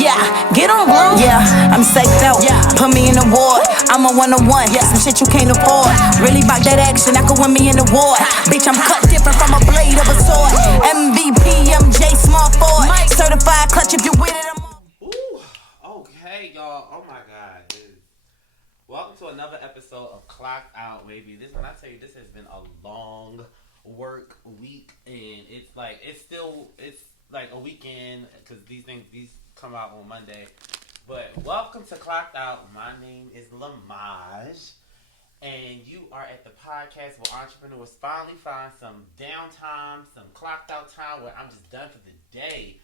Yeah, get on blue. Yeah, I'm psyched out. Yeah, put me in the ward. I'm a 101. Yeah, some shit you can't afford. Really bout that action, I could win me in the war. Bitch, I'm cut different from a blade of a sword. MVP, MJ, small Ford. Certified clutch if you with it. Ooh, okay, y'all. Oh my God. Welcome to another episode of Clocked Out, baby. When I tell you, this has been a long work week, and it's like a weekend because these come out on Monday. But welcome to Clocked Out. My name is Lamaj, and you are at the podcast where entrepreneurs finally find some downtime, some clocked out time where I'm just done for the day.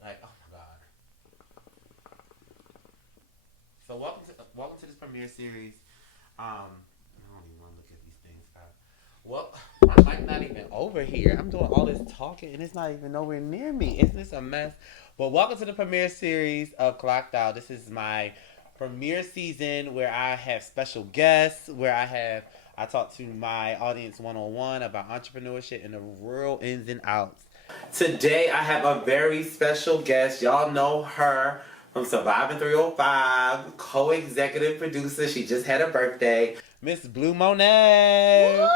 Like, oh my God. So welcome to this premiere series. I don't even want to look at these things. Well, my mic not even over here. I'm doing all this talking and it's not even nowhere near me. Isn't this a mess? Well, welcome to the premiere series of Clocked Out. This is my premiere season where I have special guests, where I talk to my audience one-on-one about entrepreneurship and the real ins and outs. Today I have a very special guest. Y'all know her from Surviving 305, co-executive producer. She just had a birthday. Miss Blue MONAE. Woo!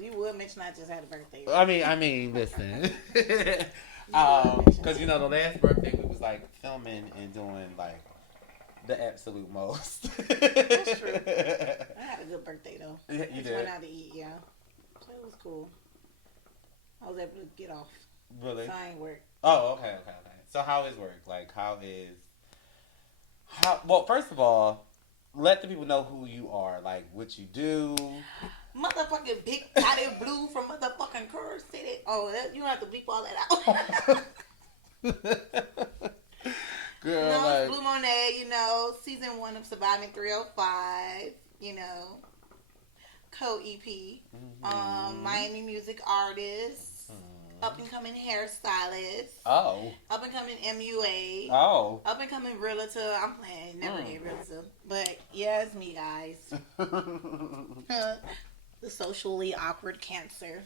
You would mention I just had a birthday. I mean, listen. Because, the last birthday we was, like, filming and doing, like, the absolute most. That's true. I had a good birthday, though. You I just went out to eat, yeah. So it was cool. I was able to get off. Really? So I ain't work. Oh, okay. So how is work? Like, well, first of all, let the people know who you are, like what you do. Motherfucking Big Body Blue from motherfucking Curve City. Oh, you don't have to bleep all that out. Girl, it's Blue MONAE, season 1 of Surviving 305, co-EP, Miami music artist. Up and coming hairstylist. Oh. Up and coming MUA. Oh. Up and coming realtor. I'm playing, never a realtor. But yeah, it's me, guys. The socially awkward cancer.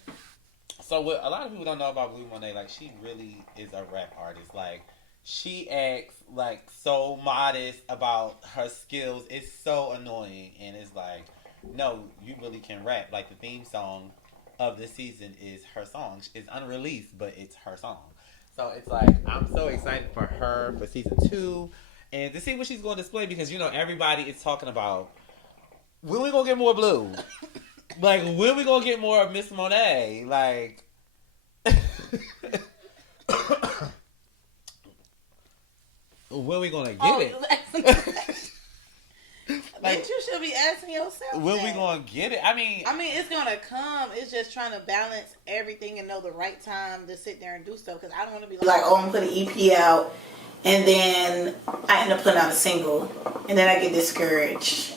So what a lot of people don't know about Blue MONAE, like she really is a rap artist. Like she acts like so modest about her skills. It's so annoying, and it's like, no, you really can rap. Like the theme song of the season is her song. It's unreleased, but it's her song. So it's like, I'm so excited for her for season 2 and to see what she's going to display because, everybody is talking about when we going to get more Blue? Like, when we going to get more of Miss MONAE? Like, when we going to get it? Like, you should be asking yourself when we gonna get it? I mean, it's gonna come. It's just trying to balance everything and know the right time to sit there and do stuff. Because I don't want to be like, oh, I'm putting an EP out, and then I end up putting out a single, and then I get discouraged.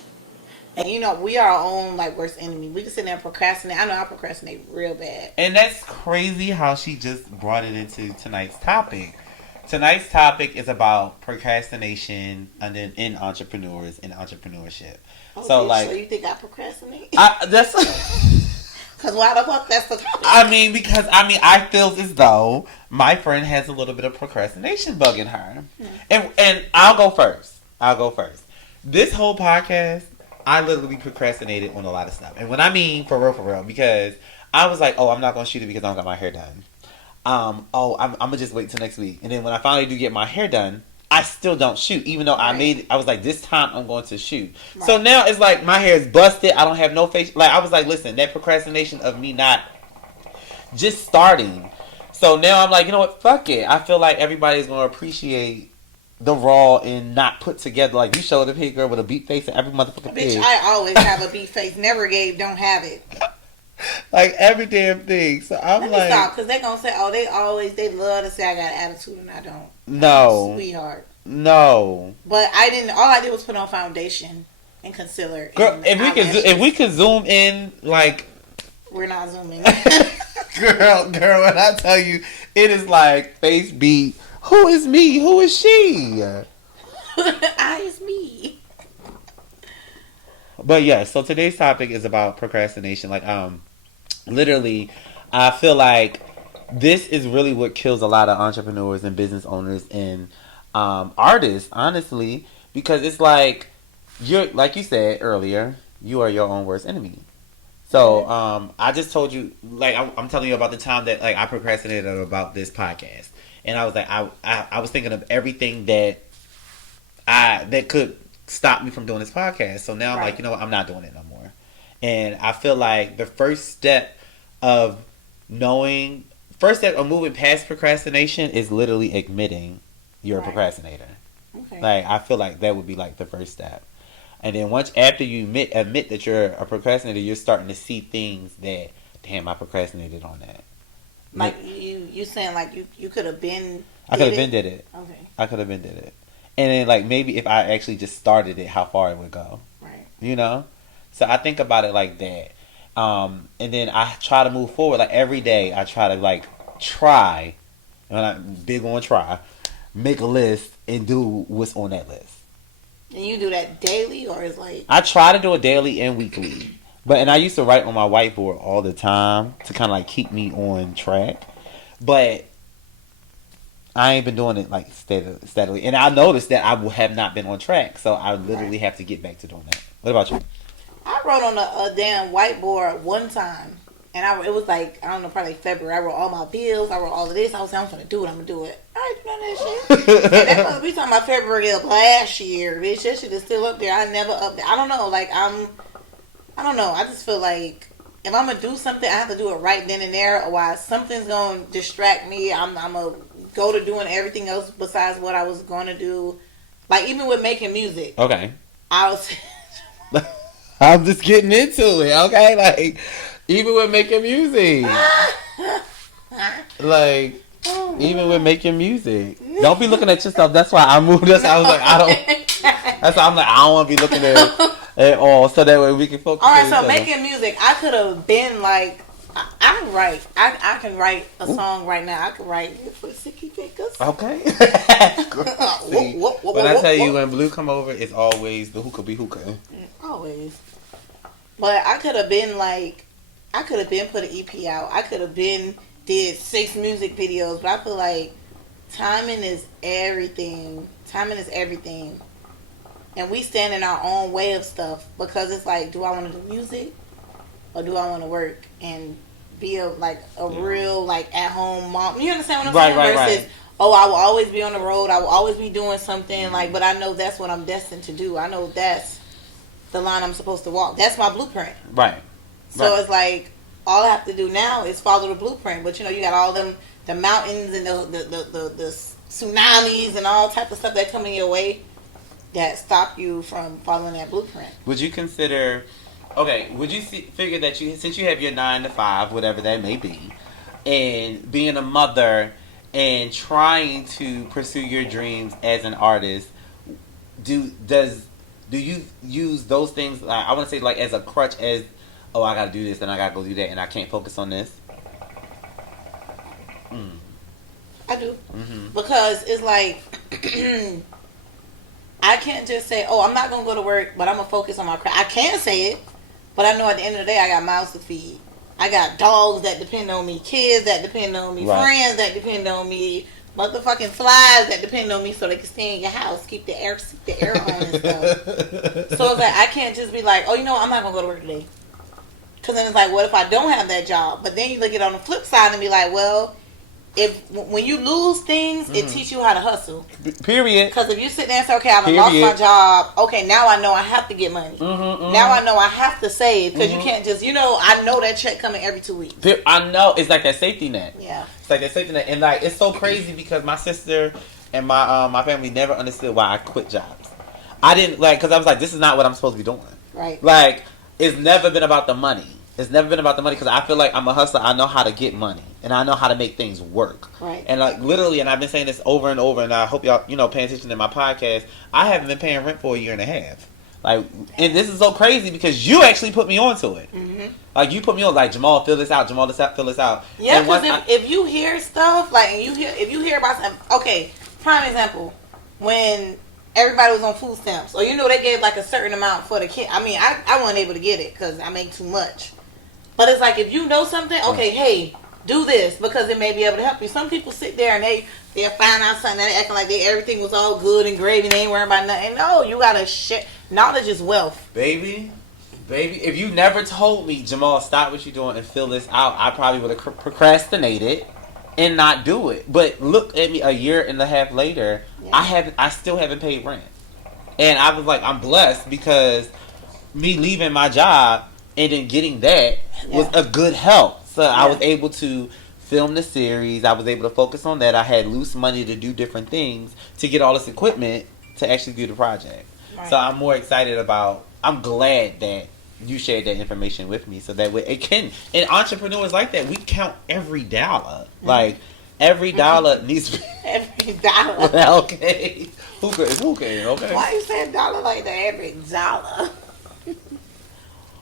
And we are our own worst enemy. We can sit there and procrastinate. I know I procrastinate real bad. And that's crazy how she just brought it into tonight's topic. Tonight's topic is about procrastination and then in entrepreneurs and entrepreneurship. Oh, so you think I procrastinate? That's because why the fuck that's the topic? I feel as though my friend has a little bit of procrastination bug in her. And I'll go first. This whole podcast, I literally procrastinated on a lot of stuff. And when I mean for real, because I was like, I'm not going to shoot it because I don't got my hair done. I'm gonna just wait till next week. And then when I finally do get my hair done, I still don't shoot. Even though I was like, this time I'm going to shoot. Right. So now it's like my hair is busted. I don't have no face. Like I was like, listen, that procrastination of me not just starting. So now I'm like, you know what? Fuck it. I feel like everybody's gonna appreciate the raw and not put together. Like you showed a pig girl with a beat face and every motherfucking bitch, pig. I always have a beat face. Never gave, don't have it. Like every damn thing. So I'm like, stop, because they gonna say, they love to say I got an attitude and I don't. No, sweetheart. No. But I didn't. All I did was put on foundation and concealer. Girl, if we could zoom in, like we're not zooming. girl, when I tell you, it is like face beat. Who is me? Who is she? I is me. But yeah, so today's topic is about procrastination. Like, literally, I feel like this is really what kills a lot of entrepreneurs and business owners and artists, honestly, because it's like you're like you said earlier, you are your own worst enemy. So I just told you, like I'm telling you about the time that like I procrastinated about this podcast, and I was like I was thinking of everything that could stop me from doing this podcast. So now I'm like, you know what, I'm not doing it no more. And I feel like the first step of moving past procrastination is literally admitting you're a procrastinator. Okay. Like I feel like that would be like the first step. And then once after you admit that you're a procrastinator, you're starting to see things that, damn, I procrastinated on that. Like you saying like you could have been. I could have been did it. Okay. I could have been did it. And then like maybe if I actually just started it, how far it would go. Right. You know? So I think about it like that. And then I try to move forward. Like every day I try to like try, and I'm big on try, make a list and do what's on that list. And you do that daily, or is like? I try to do it daily and weekly. And I used to write on my whiteboard all the time to kind of like keep me on track. But I ain't been doing it like steadily. And I noticed that I have not been on track. So I literally have to get back to doing that. What about you? I wrote on a damn whiteboard one time. And it was like, I don't know, probably February. I wrote all my bills. I wrote all of this. I was like, I'm going to do it. I'm going to do it. I ain't done that shit. And that must be talking about February of last year. Bitch, that shit is still up there. I never up there. I don't know. Like, I don't know. I just feel like if I'm going to do something, I have to do it right then and there. Otherwise, something's going to distract me. I'm going to go to doing everything else besides what I was going to do. Like, even with making music. Okay. I was... I'm just getting into it, okay? Like... Even with making music. Like, even with making music. Don't be looking at yourself. That's why I moved. That's why I was like, that's why I'm like, I don't want to be looking at all. So that way we can focus. Alright, so making music, I could have been like, I can write. I can write a song right now. I can write it for Sicky Pickers. Okay. See, when I tell you, when Blue come over, it's always the hookah be hookah. Always. But I could have been like, I could have been put an EP out. I could have been did 6 music videos. But I feel like timing is everything. Timing is everything. And we stand in our own way of stuff. Because it's like, do I want to do music? Or do I want to work and be a real, like, at-home mom? You understand what I'm saying? Versus, oh, I will always be on the road. I will always be doing something. Like, but I know that's what I'm destined to do. I know that's the line I'm supposed to walk. That's my blueprint. Right. So it's like, all I have to do now is follow the blueprint. But, you know, you got all them, the mountains and the tsunamis and all type of stuff that come in your way that stop you from following that blueprint. Would you consider, would you figure that since you have your 9 to 5, whatever that may be, and being a mother and trying to pursue your dreams as an artist, do you use those things, like, I want to say, like, as a crutch, as, oh, I gotta do this and I gotta go do that and I can't focus on this? I do. Because it's like, I can't just say, oh, I'm not gonna go to work, but I'm gonna focus on my craft. I can say it, but I know at the end of the day I got mouths to feed. I got dogs that depend on me, kids that depend on me, friends that depend on me, motherfucking flies that depend on me so they can stay in your house, keep the air on and stuff. So it's like, I can't just be like, oh, you know what, I'm not gonna go to work today. Because then it's like, what if I don't have that job? But then you look at it on the flip side and be like, well, when you lose things, it teaches you how to hustle. Period. Because if you sit there and say, okay, I lost my job. Okay, now I know I have to get money. Now I know I have to save. Because you can't just, I know that check coming every 2 weeks. I know. It's like that safety net. Yeah. It's like that safety net. And like, it's so crazy because my sister and my family never understood why I quit jobs. I didn't, because I was like, this is not what I'm supposed to be doing. Right. Like, it's never been about the money. It's never been about the money because I feel like I'm a hustler. I know how to get money and I know how to make things work. Right. And like literally, and I've been saying this over and over, and I hope y'all paying attention to my podcast. I haven't been paying rent for a year and a half. Like, and this is so crazy because you actually put me onto it. Like you put me on, like, Jamal, fill this out. Jamal, fill this out. Yeah, because if you hear stuff like, and if you hear about something, okay, prime example, when everybody was on food stamps, or they gave like a certain amount for the kid. I mean, I wasn't able to get it because I make too much. But it's like, if you know something, okay, hey, do this because it may be able to help you. Some people sit there and they'll find out something and they acting like everything was all good and gravy and they ain't worrying about nothing. No, you gotta share. Knowledge is wealth. Baby, if you never told me, Jamal, stop what you're doing and fill this out, I probably would have procrastinated and not do it. But look at me a year and a half later, I still haven't paid rent. And I was like, I'm blessed because me leaving my job and then getting that was a good help. So I was able to film the series. I was able to focus on that. I had loose money to do different things to get all this equipment to actually do the project. Right. So I'm more excited about, I'm glad that you shared that information with me so that way it can, and entrepreneurs like that, we count every dollar. Mm-hmm. Like, every dollar needs to be... Every dollar. Okay. Who cares? Okay. Why you saying dollar like that? Every dollar.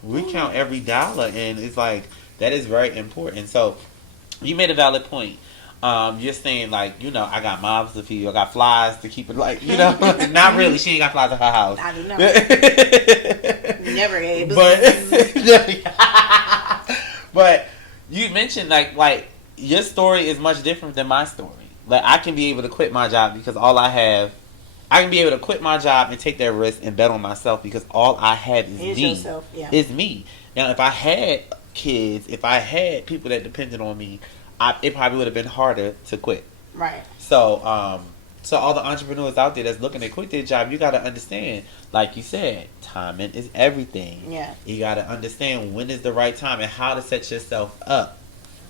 We count every dollar, and it's like, that is very important. So, you made a valid point. You're saying, like, you know, I got mobs to feed, I got flies to keep it, like, you know, not really. She ain't got flies at her house. I do not. Never had. But you mentioned, like, your story is much different than my story. Like, I can be able to quit my job because I can be able to quit my job and take that risk and bet on myself because all I have is me. Yourself, yeah. It's me. Now, if I had kids, if I had people that depended on me, it probably would have been harder to quit. Right. So, so all the entrepreneurs out there that's looking to quit their job, you got to understand, like you said, timing is everything. Yeah. You got to understand when is the right time and how to set yourself up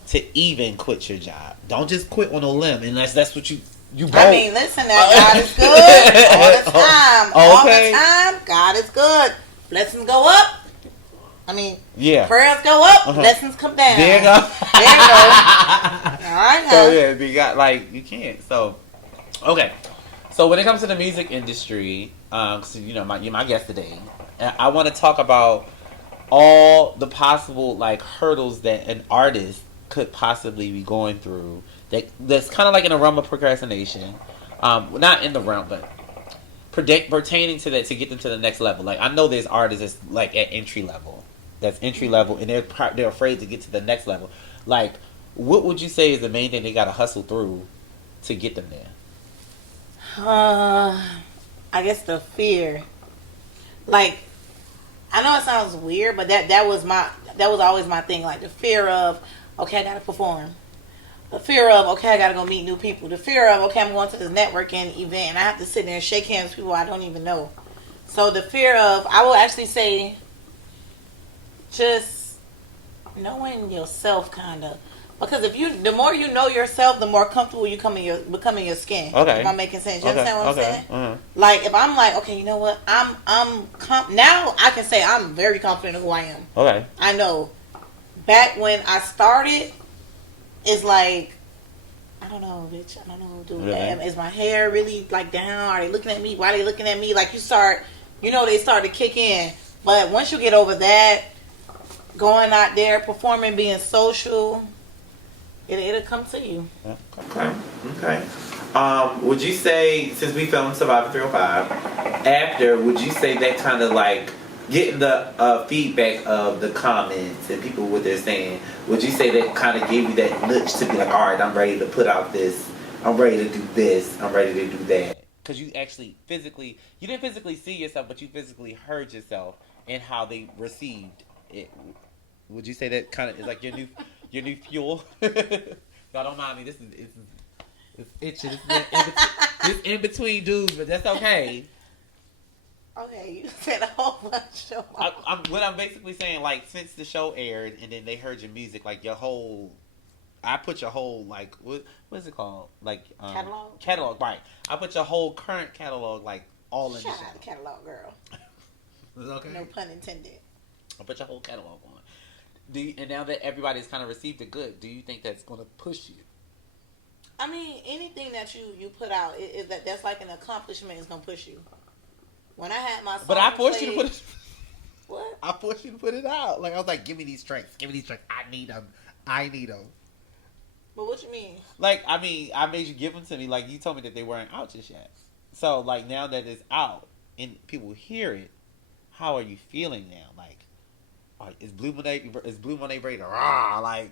to even quit your job. Don't just quit on a limb unless that's what you both. I mean, listen, God is good all the time. Okay. All the time, God is good. Blessings go up. I mean, prayers go up, blessings come down. There you go. There you go. All right, now. So yeah, you got, like, you can't. So, okay. So when it comes to the music industry, so, you know, you're my guest today, and I want to talk about all the possible, like, hurdles that an artist could possibly be going through. That's kind of like in the realm of procrastination. Not in the realm, but pertaining to that to get them to the next level. Like, I know there's artists that's, like, at entry level. That's entry level, and they're afraid to get to the next level. Like, what would you say is the main thing they got to hustle through to get them there? I guess the fear. Like, I know it sounds weird, but that was always my thing. Like, the fear of, okay, I gotta perform. The fear of, okay, I gotta go meet new people. The fear of, okay, I'm going to this networking event and I have to sit there and shake hands with people I don't even know. So the fear of, I will actually say, just knowing yourself, kind of. Because the more you know yourself, the more comfortable you become in your skin. Okay. Am I making sense? You understand what I'm saying? Mm-hmm. Like, if I'm like, okay, you know what? Now I can say I'm very confident of who I am. Okay. I know. Back when I started, it's like, I don't know, bitch. I don't know, dude. Really? Is my hair really, like, down? Are they looking at me? Why are they looking at me? Like, they start to kick in. But once you get over that, going out there, performing, being social, it'll come to you. Okay. Would you say, since we filmed Survivor 305, after, would you say that kind of, like, getting the feedback of the comments and people what they're saying, would you say that kind of gave you that nudge to be like, all right, I'm ready to put out this, I'm ready to do this, I'm ready to do that? Because you actually you didn't physically see yourself, but you physically heard yourself and how they received it. Would you say that kind of is like your new fuel? Y'all don't mind me. This is itching. It's in between dudes, but that's okay. Okay, you said a whole bunch of. What I'm basically saying, like, since the show aired and then they heard your music, like I put your whole, like, what is it called? Like, catalog, right? I put your whole current catalog, like, all in the show. Shout out the catalog, girl. Okay. No pun intended. I put your whole catalog on. And now that everybody's kind of received it good, do you think that's going to push you? I mean, anything that you put out, that's like an accomplishment is going to push you. When I had my song, but I forced you to put it. What? I forced you to put it out. Like, I was like, give me these tracks. I need them. But what you mean? Like, I mean, I made you give them to me. Like, you told me that they weren't out just yet. So, like, now that it's out and people hear it, how are you feeling now? Like, is Blue Monet ready to rah? Like,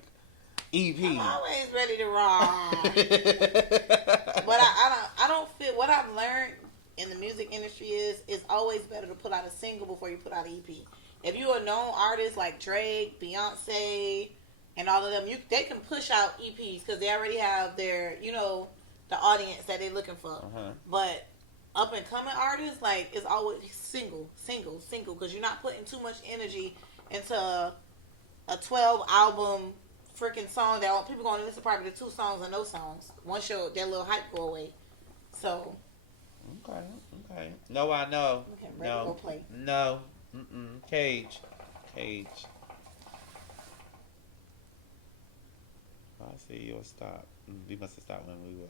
EP. I'm always ready to rock. But I don't feel what I've learned in the music industry is it's always better to put out a single before you put out an EP. If you're a known artist like Drake, Beyonce, and all of them, they can push out EPs because they already have their, the audience that they're looking for. Uh-huh. But up and coming artists, like, it's always single, because you're not putting too much energy into a 12 album freaking song that people gonna listen probably to 2 songs and no songs. Once their little hype go away. So. Okay. No, I know. Okay, ready to go play. No. Cage. I see your stop. We must have stopped when we were.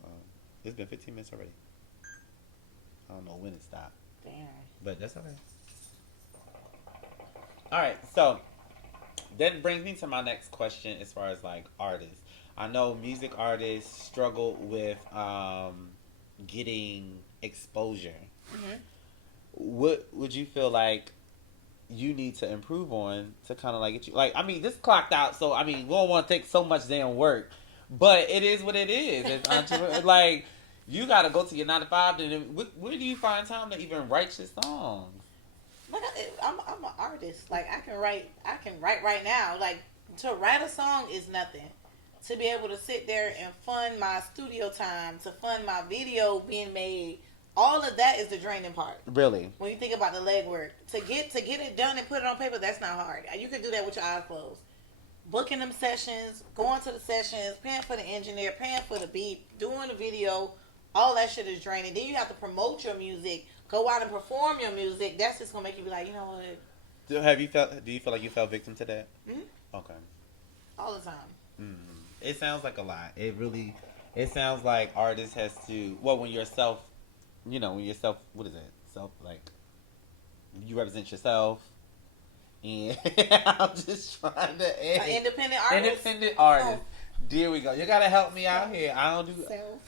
It's been 15 minutes already. I don't know when it stopped. Damn. But that's okay. All right, so that brings me to my next question as far as like artists. I know music artists struggle with getting exposure. Mm-hmm. What would you feel like you need to improve on to kind of like get you like? I mean, this clocked out, so I mean, we don't want to take so much damn work, but it is what it is. It's like you got to go to your 9 to 5, and then where do you find time to even write your songs? But I'm an artist. Like I can write right now. Like to write a song is nothing. To be able to sit there and fund my studio time, to fund my video being made, all of that is the draining part. Really? When you think about the legwork, to get it done and put it on paper, that's not hard. You can do that with your eyes closed. Booking them sessions, going to the sessions, paying for the engineer, paying for the beat, doing the video, all that shit is draining. Then you have to promote your music, go out and perform your music. That's just gonna make you be like, you know what? Do you feel like you fell victim to that? Mm-hmm. Okay. All the time. Mm-hmm. It sounds like a lot. It sounds like artists has to, when you're self, what is it? Self, like, you represent yourself. And I'm just trying to add. An independent artist. Independent artist. There we go. You gotta help me out here. I don't do self.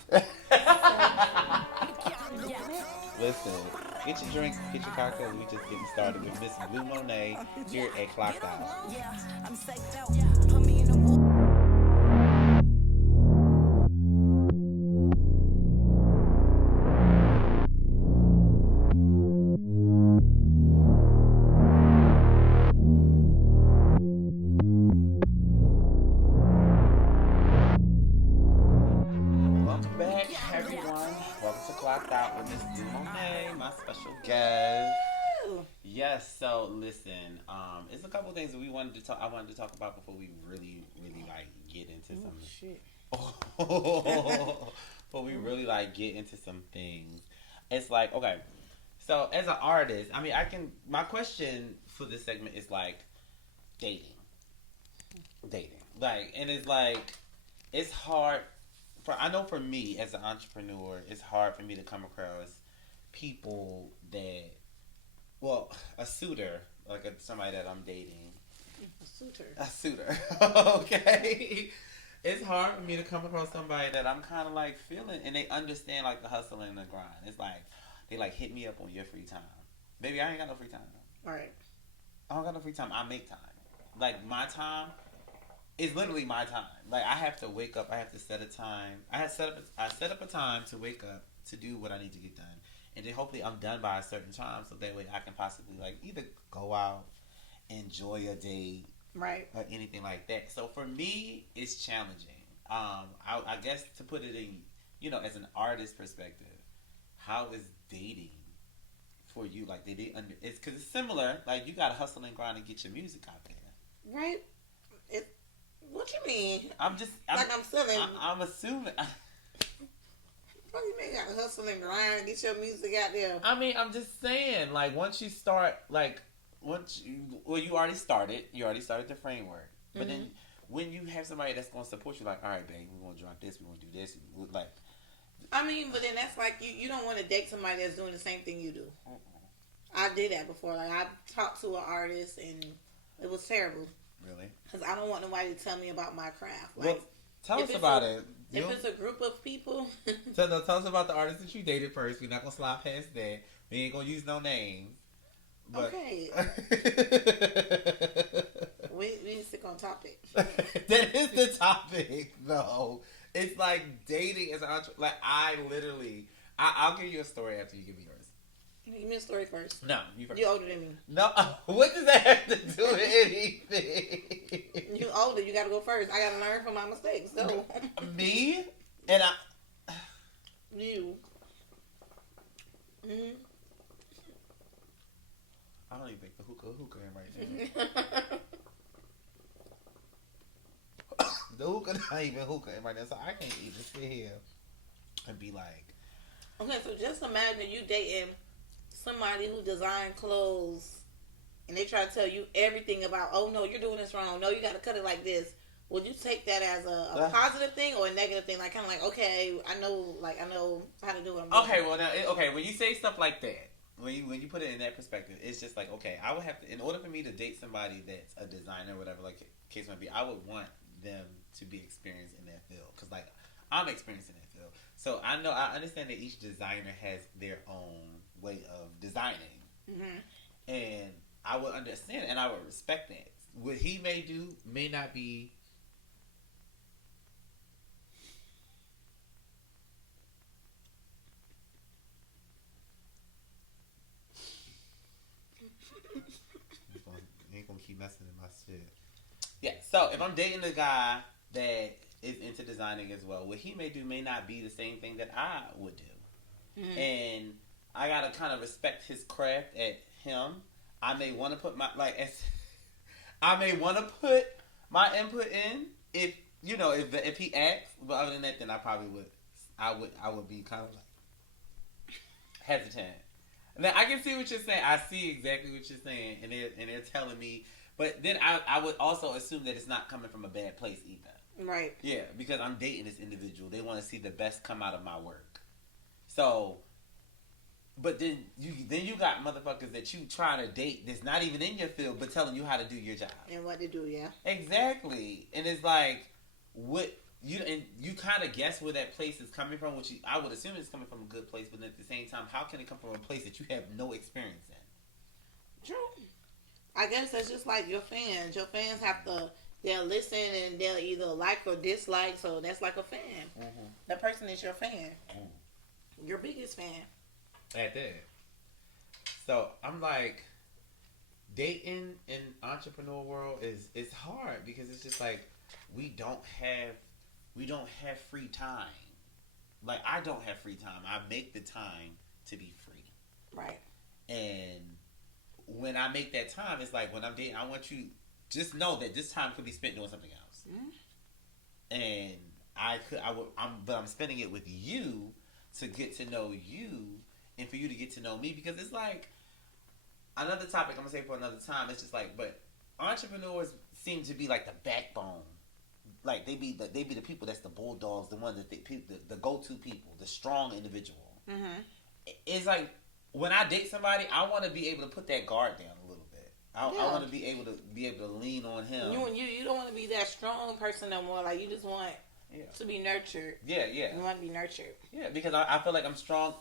Listen, get your drink, get your cocktail. We just getting started with Miss Blue MONAE here at Clocked Out. Yeah, I'm psyched out. Put me in the war. Welcome back, everyone. Welcome to Clocked Out with Miss Blue MONAE, my special guest. Yes, so listen, it's a couple things that I wanted to talk about before we really like get into some shit. Before we really like get into some things. It's like, okay, so as an artist, I mean, my question for this segment is like dating. Like, and it's like, it's hard I know for me as an entrepreneur, it's hard for me to come across people that, a suitor, like somebody that I'm dating. A suitor. Okay. It's hard for me to come across somebody that I'm kind of like feeling, and they understand like the hustle and the grind. It's like, they like hit me up on your free time. Baby, I ain't got no free time. All right. I don't got no free time. I make time. Like, my time is literally my time. Like, I have to wake up. I have to set a time. I set up a time to wake up to do what I need to get done. And then hopefully I'm done by a certain time, so that way I can possibly like either go out, enjoy a date, right, or anything like that. So for me, it's challenging. I guess to put it in, as an artist perspective, how is dating for you? Like, it's because it's similar. Like, you gotta hustle and grind and get your music out there. Right. What you mean? I'm selling. I'm assuming. What do you mean? You gotta hustle and grind, get your music out there. I mean, I'm just saying, like, once you start, like, you already started the framework. But then when you have somebody that's going to support you, like, all right, babe, we're going to drop this, we're going to do this, like. I mean, but then that's like, you don't want to date somebody that's doing the same thing you do. I did that before. Like, I talked to an artist, and it was terrible. Really? Because I don't want nobody to tell me about my craft. Like, well, tell us about it. If it's a group of people. Tell us about the artist that you dated first. We're not going to slide past that. We ain't going to use no names. But... Okay. we need to stick on topic. That is the topic, though. It's like dating as an entrepreneur. Like, I'll give you a story after you give me yours. Give me a story first. No, you first. You older than me. No, what does that have to do with anything? You older. You got to go first. I got to learn from my mistakes. Go. Me? And You. Mm-hmm. I don't even think the hookah in right now. The hookah not even hookah in right now, so I can't even sit here and be like. Okay, so just imagine you dating somebody who design clothes and they try to tell you everything about, oh no, you're doing this wrong. No, you got to cut it like this. Would you take that as a positive thing or a negative thing? Like, kind of like, okay, I know how to do it. Okay, well now, when you say stuff like that, when you put it in that perspective, it's just like, okay, I would have to, in order for me to date somebody that's a designer or whatever, like case might be, I would want them to be experienced in that field, because like I'm experienced in that field, so I understand that each designer has their own way of designing, and I would understand and I would respect that. What he may do may not be. Ain't gonna keep messing in my shit. Yeah, so if I'm dating a guy that is into designing as well, what he may do may not be the same thing that I would do. And I gotta kind of respect his craft at him. I may want to put my input in if he asks, but other than that, then I probably would be kind of like hesitant. And then I can see what you're saying. I see exactly what you're saying, and they're telling me. But then I would also assume that it's not coming from a bad place either. Right. Yeah, because I'm dating this individual. They want to see the best come out of my work. So, but then you got motherfuckers that you trying to date that's not even in your field, but telling you how to do your job. And what to do, yeah. Exactly. And it's like, what... You kind of guess where that place is coming from, which I would assume it's coming from a good place, but at the same time, how can it come from a place that you have no experience in? True. I guess that's just like your fans. Your fans they'll listen and they'll either like or dislike, so that's like a fan. Mm-hmm. That person is your fan. Your biggest fan. At that. So, I'm like, dating in entrepreneur world is hard because it's just like, we don't have free time. Like, I don't have free time. I make the time to be free. Right. And when I make that time, it's like when I'm dating, I want you just know that this time could be spent doing something else. And I'm spending it with you to get to know you and for you to get to know me, because it's like another topic I'm gonna say for another time. It's just like, but entrepreneurs seem to be like the backbone. Like they be the people that's the bulldogs, the ones that the go-to people, the strong individual. It's like when I date somebody, I want to be able to put that guard down a little bit. I want to be able to lean on him. You don't want to be that strong person no more. Like, you just want to be nurtured. Yeah. You want to be nurtured. Yeah, because I feel like I'm strong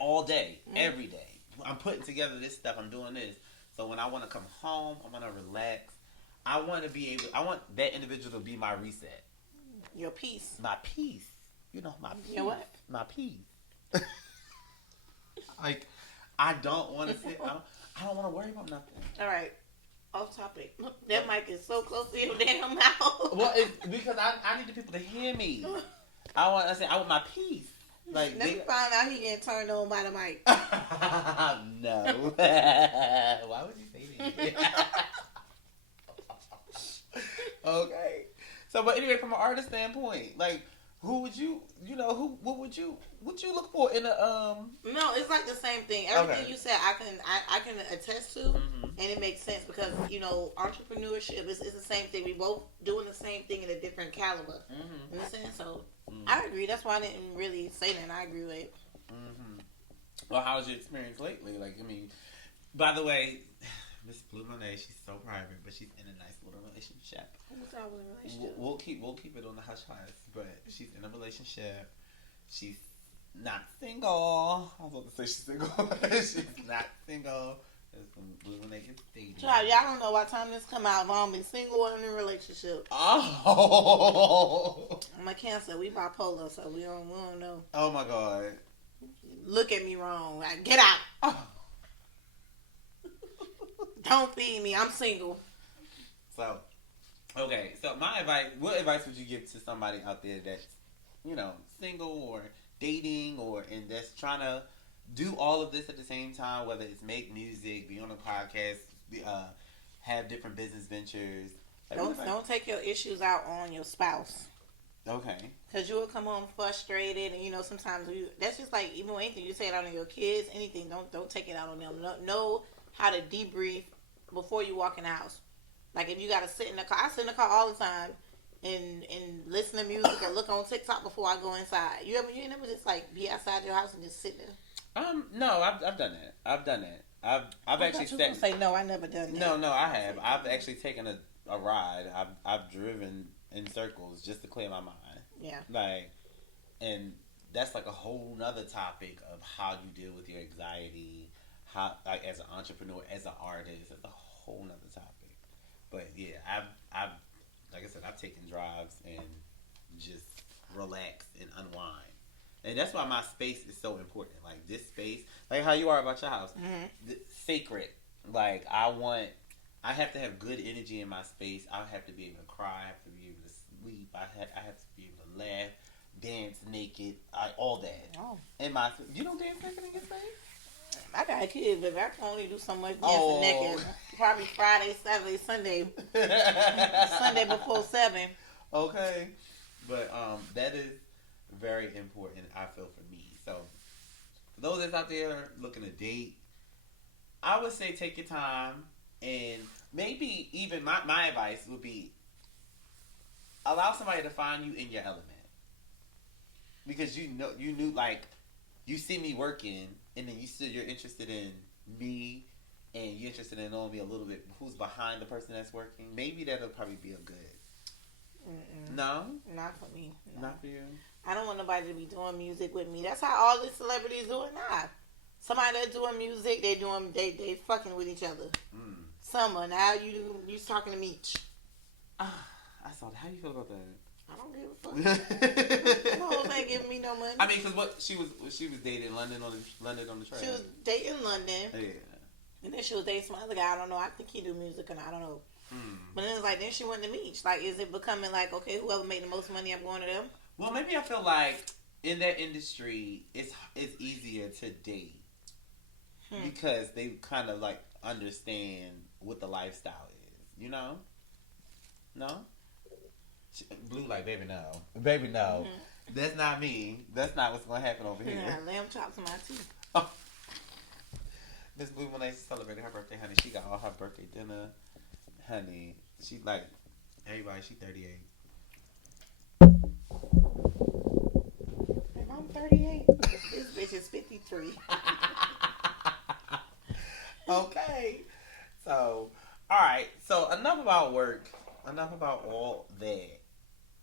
all day, every day. I'm putting together this stuff. I'm doing this. So when I want to come home, I want to relax. I want that individual to be my reset. Your peace. My peace. You know, my peace. Your what? My peace. Like, I don't want to sit. I don't want to worry about nothing. All right. Off topic. That mic is so close to your damn mouth. Well, it's because I need the people to hear me. I want my peace. Like, let me find out he getting turned on by the mic. No. Why would you say that? Okay. So, but anyway, from an artist standpoint, like, what would you look for in a No, it's like the same thing. Everything you said, I can attest to, and it makes sense because entrepreneurship is the same thing. We both doing the same thing in a different caliber. You understand? So I agree. That's why I didn't really say that. I agree with it. Well, how's your experience lately? Like, I mean, by the way, Miss Blue MONAE, she's so private, but she's in a nice little relationship. What's wrong with a relationship? We'll keep it on the hush hush, but she's in a relationship. She's not single. I was about to say she's single. She's not single. That's when they get dating. Child, y'all don't know what time this come out. Mom be single or in a relationship. Oh. I'm a Cancer. We bipolar, so we don't know. Oh my God. Look at me wrong. Like, get out. Oh. Don't feed me. I'm single. So, okay. So my advice. What advice would you give to somebody out there that's, single or dating and that's trying to do all of this at the same time? Whether it's make music, be on a podcast, have different business ventures. Don't take your issues out on your spouse. Okay. Because you will come home frustrated, and sometimes that's just like even with anything you say it out on your kids, anything. Don't take it out on them. Know how to debrief before you walk in the house. Like if you gotta sit in the car, I sit in the car all the time and listen to music or look on TikTok before I go inside. You never just like be outside your house and just sit there? No, I've done that. I've done that. I've actually say no. I never done that. No, I have. I've actually taken a ride. I've driven in circles just to clear my mind. Yeah. And that's like a whole nother topic of how you deal with your anxiety, how as an entrepreneur, as an artist, it's a whole nother topic. But yeah, I've like I said, I've taken drives and just relax and unwind. And that's why my space is so important. Like this space, like how you are about your house, sacred. Like I have to have good energy in my space. I have to be able to cry. I have to be able to sleep. I have to be able to laugh, dance naked, all that. Oh. You don't dance naked in your space? I got kids, but I can only do so much dancing naked. Probably Friday, Saturday, Sunday. Sunday before 7. Okay. But that is very important, I feel, for me. So for those that's out there looking to date, I would say take your time, and maybe even my advice would be allow somebody to find you in your element. Because you knew like you see me working, and then you're interested in me, and you're interested in knowing me a little bit. Who's behind the person that's working? Maybe that'll probably be a good. Mm-mm. No, not for me. No. Not for you. I don't want nobody to be doing music with me. That's how all the celebrities do it now. Somebody that's doing music, they fucking with each other. Summer, now you talking to me. I saw that. How do you feel about that? I don't give a fuck. Hoes ain't giving me no money. I mean, because she was dating London on the train. She was dating London. Yeah. And then she was dating some other guy. I don't know. I think he do music, and I don't know. But then it's like, then she went to Meech. Like, is it becoming like, okay, whoever made the most money, I'm going to them? Well, maybe I feel like in that industry, it's easier to date because they kind of like understand what the lifestyle is. You know? No. Blue like, baby, no. Baby, no. That's not me. That's not what's going to happen over here. Yeah, lamb chops in my teeth. Oh. Miss Blue, when they celebrated her birthday, honey, she got all her birthday dinner. Honey, she like, everybody, she 38. If I'm 38, this bitch is 53. Okay. So, alright. So, enough about work. Enough about all that.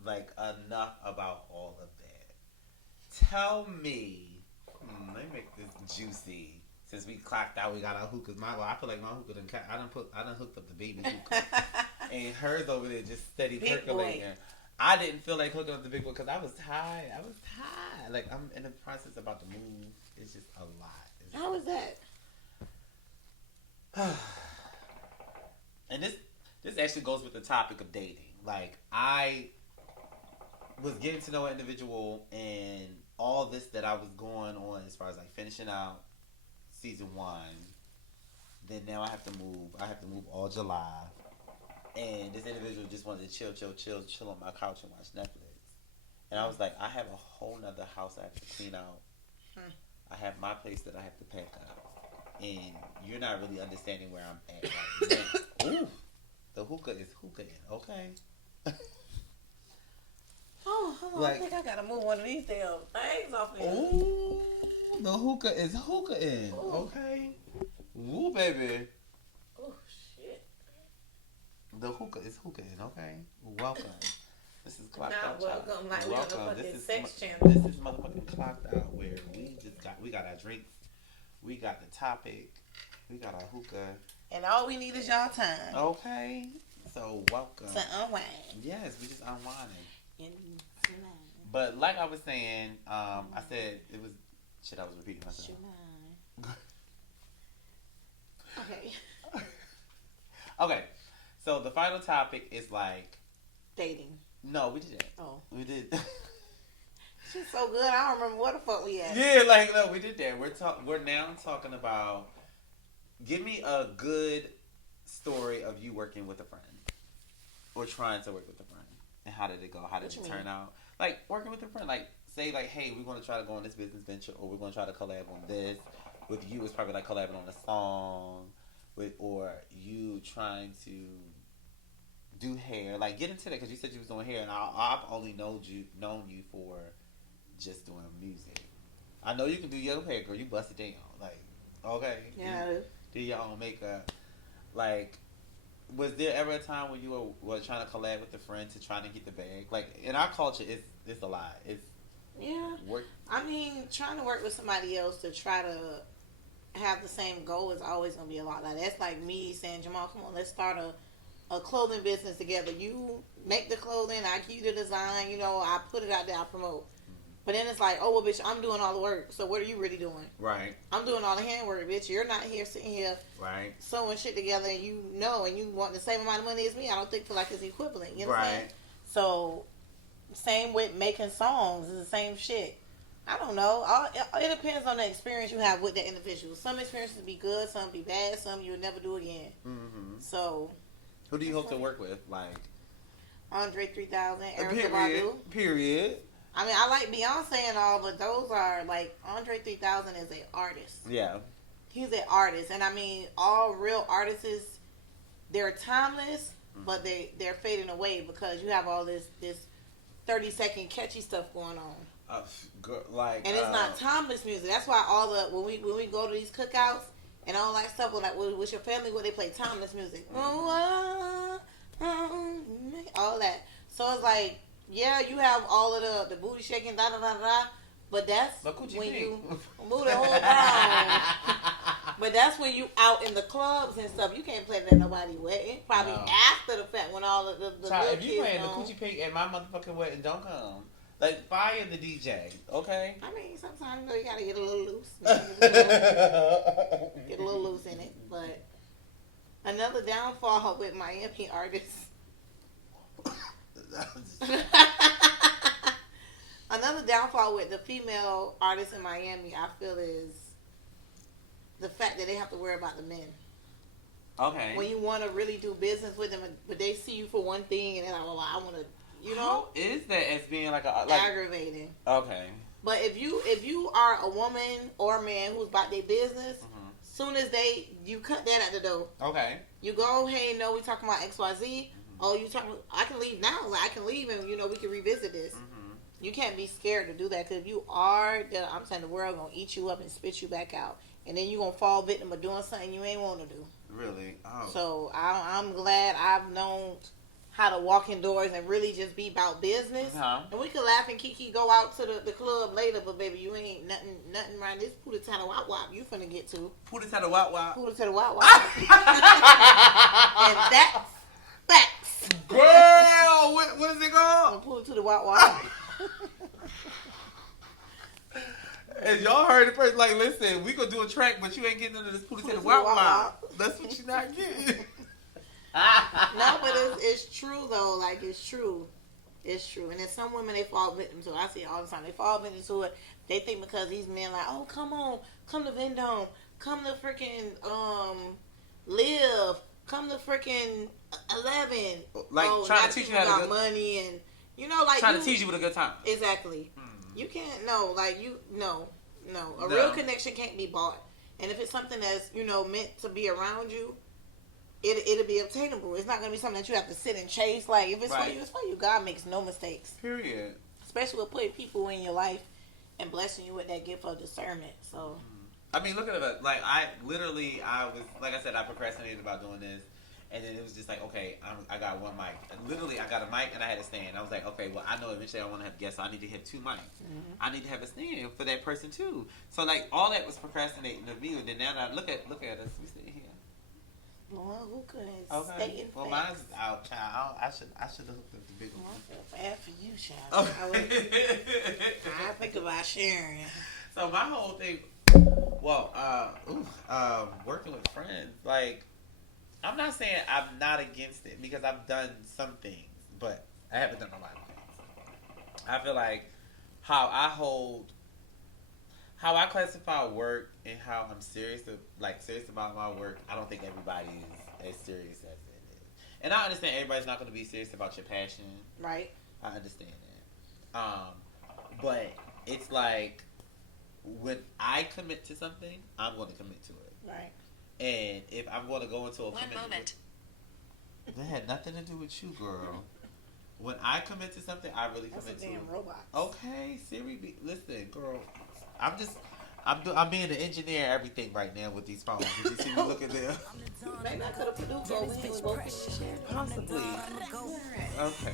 Like, enough about all of that. Tell me, let me make this juicy. Since we clocked out, we got our hookahs. I feel like my hookah I done hooked up the baby hookah. And hers over there just steady Big percolating. boy. I didn't feel like hooking up the big one because I was tired. Like, I'm in the process about to move. It's just a lot. How was that? And this actually goes with the topic of dating. Like, I was getting to know an individual, and all this that I was going on as far as like finishing out season 1. Then now I have to move. I have to move all July. And this individual just wanted to chill on my couch and watch Netflix. And I was like, I have a whole nother house I have to clean out. I have my place that I have to pack up. And you're not really understanding where I'm at right now. Ooh, the hookah is hookahing, okay? Oh, hold on. Like, I think I gotta move one of these damn things off here. Ooh, the hookah is hookahing, okay? Ooh, baby. Oh, shit. The hookah is hookahing, okay? Welcome. This is Clocked Out. Welcome, like we on the fucking sex channel. This is motherfucking Clocked Out, where we got our drinks, we got the topic, We got our hookah. And all we need is y'all time. Okay. So welcome. To unwind. Yes, we just unwinding. And but like I was saying, I said it was shit. I was repeating myself. Okay. Okay. So the final topic is like dating. No, we did that. Oh, we did. She's so good. I don't remember what the fuck we had. Yeah, like no, we did that. We're now talking about. Give me a good story of you working with a friend, or trying to work with a friend, and how did it go? How did it turn out? Like working with a friend, like say like, hey, we're going to try to go on this business venture, or we're going to try to collab on this. With you, it's probably like collabing on a song, or you trying to do hair. Like get into that because you said you was doing hair, and I've only known you for just doing music. I know you can do your hair, girl. You bust it down, like okay. Yeah. Do your own makeup. Like, was there ever a time when you were trying to collab with a friend to try to get the bag? Like, in our culture, it's a lot. It's work. I mean, trying to work with somebody else to try to have the same goal is always going to be a lot. Like, that's like me saying, Jamal, come on, let's start a clothing business together. You make the clothing, I give you the design, I put it out there, I promote. But then it's like, oh, well, bitch, I'm doing all the work. So what are you really doing? Right. I'm doing all the handwork, bitch. You're not here sitting here sewing shit together and you want the same amount of money as me. I don't feel like it's equivalent. You know what I'm saying? So, same with making songs. It's the same shit. I don't know. It depends on the experience you have with the individual. Some experiences be good, some be bad, some you'll never do again. Mm-hmm. So. Who do you hope to work with? Like. Andre 3000, Erykah Badu. Period. I mean, I like Beyonce and all, but those are, like, Andre 3000 is an artist. Yeah. He's an artist. And, I mean, all real artists, they're timeless, but they're fading away because you have all this 30-second catchy stuff going on. And it's not timeless music. That's why when we go to these cookouts and all that stuff, like, with your family, where they play timeless music. All that. So, it's like, yeah, you have all of the booty shaking, but that's when you move the whole down. But that's when you out in the clubs and stuff. You can't play that at nobody's wedding. Probably after the fact when all of the child, if you playing the coochie pig at my motherfucking wedding, don't come. Like, fire the DJ, okay? I mean, sometimes you gotta get a little loose. Get a little loose in it. But another downfall with Miami artists. Another downfall with the female artists in Miami, I feel, is the fact that they have to worry about the men. Okay. When you want to really do business with them, but they see you for one thing, and they're like, well, I want to, How is that as being like aggravating? Okay. But if you are a woman or a man who's about their business, soon as you cut that at the door. Okay. You go, hey, no, we talking about XYZ. Oh, you talking? I can leave now. Like, I can leave, and we can revisit this. You can't be scared to do that because if you are, I'm saying the world gonna eat you up and spit you back out, and then you gonna fall victim of doing something you ain't want to do. Really? Oh. So I'm glad I've known how to walk indoors and really just be about business. And we can laugh and kiki, go out to the club later, but baby, you ain't nothing around this Pootie Tata Wop Wop you finna get to. Pootie Tata Wop Wop. Pootie Tata Wop Wop. And that's facts. Girl, what is it called? Pull it to the Wop Wop. And y'all heard it first. Like, listen, we gonna do a track, but you ain't getting into this Pootie Tata Wop Wop. That's what you not getting. No, but it's true though. Like, it's true. It's true. And then some women, they fall victim to it. I see it all the time. They fall victim to it. They think because these men like, oh, come on, come to Vendome, come to freaking Live, come to freaking 11. Like, trying to teach you how to money and like trying to teach you with a good time. Exactly. You can't no. A real connection can't be bought. And if it's something that's meant to be around you, it'll be obtainable. It's not gonna be something that you have to sit and chase. Like, if it's for you, it's for you. God makes no mistakes. Period. Especially with putting people in your life and blessing you with that gift of discernment. So. I mean, look at it. Like, I was, like I said, I procrastinated about doing this. And then it was just like, okay, I got one mic. And literally, I got a mic and I had a stand. I was like, okay, well, I know eventually I want to have guests, so I need to have 2 mics. Mm-hmm. I need to have a stand for that person too. So like all that was procrastinating of me. And then now I look at us. We sitting here. Well, who couldn't Okay. stay in Well, mine's out, child. I should have hooked up the big one. I feel bad for you, child. I think about sharing. So my whole thing, well, working with friends, like, I'm not saying I'm not against it because I've done some things, but I haven't done a lot of things. I feel like how I classify work and how I'm serious about my work, I don't think everybody is as serious as it is. And I understand everybody's not going to be serious about your passion. Right. I understand that. But it's like when I commit to something, I'm going to commit to it. Right. And if I'm going to go into a commitment, that had nothing to do with you, girl. When I commit to something, I really commit to it. Robot. Okay, Siri, listen, girl. I'm being the engineer everything right now with these phones. Did you see me look at them? Maybe I could have produced it. Possibly. Okay.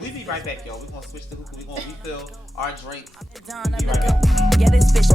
We be right back, y'all. We're going to switch the hookah. We're going to refill our drink. We'll be right back. Yeah, this bitch